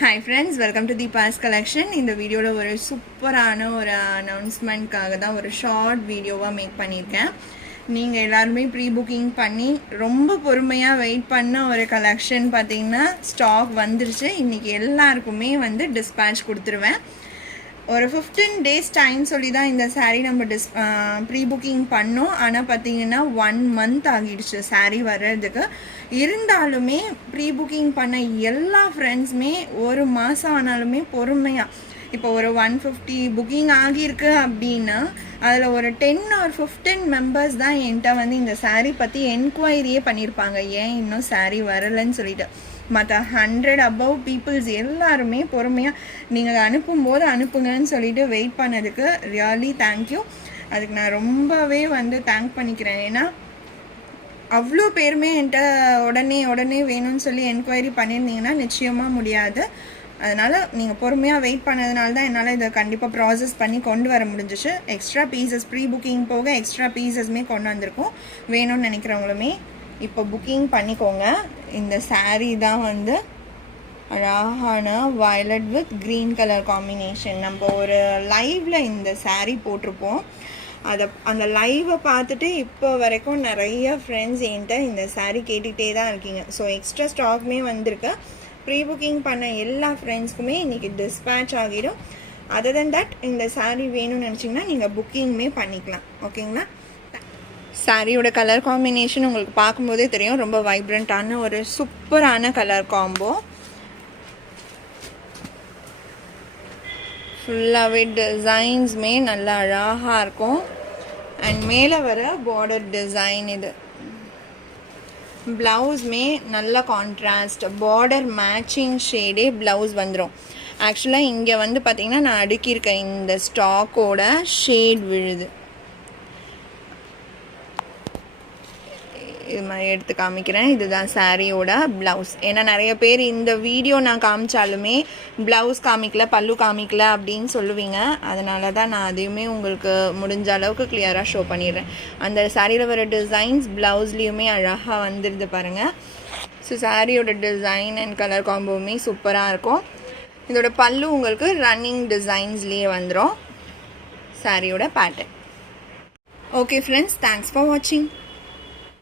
Hi friends, welcome to the Past Collection. In the video la oru superana oru announcement kaga da oru short video va make பண்ணிருக்கேன். நீங்க எல்லாரும் pre booking பண்ணி ரொம்ப பொறுமையா wait பண்ண ஒரு collection பாத்தீங்கன்னா ஸ்டாக் வந்துருச்சு. இன்னைக்கு எல்லாருக்குமே வந்து dispatch கொடுத்துருவேன். ஒரு 15 days டைம் சொல்லி தான் இந்த saree நம்ம ப்ரீ புக்கிங் பண்ணோம். ஆனால் பார்த்தீங்கன்னா 1 month ஆகிடுச்சு saree வர்றதுக்கு. இருந்தாலுமே ப்ரீ புக்கிங் பண்ண எல்லா ஃப்ரெண்ட்ஸுமே ஒரு மாதம் ஆனாலுமே பொறுமையாக இப்போ ஒரு 150 புக்கிங் ஆகியிருக்கு அப்படின்னா அதில் ஒரு 10 or 15 மெம்பர்ஸ் தான் என்கிட்ட வந்து இந்த saree பற்றி என்கொயரியே பண்ணியிருப்பாங்க, ஏன் இன்னும் saree வரலைன்னு சொல்லிட்டு. மற்ற 100 above பீப்புள்ஸ் எல்லாருமே பொறுமையாக நீங்கள் அனுப்பும்போது அனுப்புங்கன்னு சொல்லிட்டு வெயிட் பண்ணதுக்கு ரியலி தேங்க்யூ. அதுக்கு நான் ரொம்பவே வந்து தேங்க் பண்ணிக்கிறேன். ஏன்னா அவ்வளோ பேருமே என்கிட்ட உடனே வேணும்னு சொல்லி என்கொயரி பண்ணியிருந்தீங்கன்னா நிச்சயமாக முடியாது. அதனால் நீங்கள் பொறுமையாக வெயிட் பண்ணதுனால தான் என்னால் இதை கண்டிப்பாக ப்ராசஸ் பண்ணி கொண்டு வர முடிஞ்சிச்சு. எக்ஸ்ட்ரா பீசஸ் ப்ரீ புக்கிங் போக எக்ஸ்ட்ரா பீசஸ்மே கொண்டு வந்திருக்கோம். வேணும்னு நினைக்கிறவங்களுமே இப்போ புக்கிங் பண்ணிக்கோங்க. இந்த saree தான் வந்து அழகான violet with green colour combination. நம்ம ஒரு லைவில் இந்த saree போட்டிருப்போம். அந்த லைவை பார்த்துட்டு இப்போ வரைக்கும் நிறைய ஃப்ரெண்ட்ஸ் என்கிட்ட இந்த saree கேட்டுகிட்டே தான் இருக்கீங்க. ஸோ எக்ஸ்ட்ரா ஸ்டாக்மே வந்திருக்கு. ப்ரீ புக்கிங் பண்ண எல்லா ஃப்ரெண்ட்ஸ்க்குமே இன்றைக்கி டிஸ்பேட்ச் ஆகிடும். அதர் தென் தட் இந்த saree வேணும்னு நினச்சிங்கன்னா நீங்கள் புக்கிங்குமே பண்ணிக்கலாம். ஓகேங்களா? சாரியோட கலர் காம்பினேஷன் உங்களுக்கு பார்க்கும்போதே தெரியும், ரொம்ப வைப்ரண்ட்டான ஒரு சூப்பரான கலர் காம்போ. ஃபுல்லாகவே டிசைன்ஸுமே நல்லா அழகாக இருக்கும். அண்ட் மேலே வர பார்டர் டிசைன் இது. ப்ளவுஸ்மே நல்ல கான்ட்ராஸ்ட் பார்டர் மேட்சிங் ஷேடே ப்ளவுஸ் வந்துடும். ஆக்சுவலாக இங்கே வந்து பார்த்திங்கன்னா நான் அடுக்கியிருக்கேன் இந்த ஸ்டாக்கோட ஷேட் விழுது. இது மாதிரி எடுத்து காமிக்கிறேன். இதுதான் சாரியோட ப்ளவுஸ். ஏன்னா நிறைய பேர் இந்த வீடியோ நான் காமிச்சாலுமே ப்ளவுஸ் காமிக்கல, பல்லு காமிக்கல அப்படின்னு சொல்லுவீங்க. அதனால தான் நான் அதையுமே உங்களுக்கு முடிஞ்ச அளவுக்கு கிளியராக ஷோ பண்ணிடுறேன். அந்த சாரியில் வர டிசைன்ஸ் ப்ளவுஸ்லேயுமே அழகாக வந்துடுது பாருங்கள். ஸோ சாரியோட டிசைன் அண்ட் கலர் காம்போவுமே சூப்பராக இருக்கும். இதோட பல்லு உங்களுக்கு ரன்னிங் டிசைன்ஸ்லேயே வந்துடும் சாரியோட pattern. Okay friends, thanks for வாட்சிங்.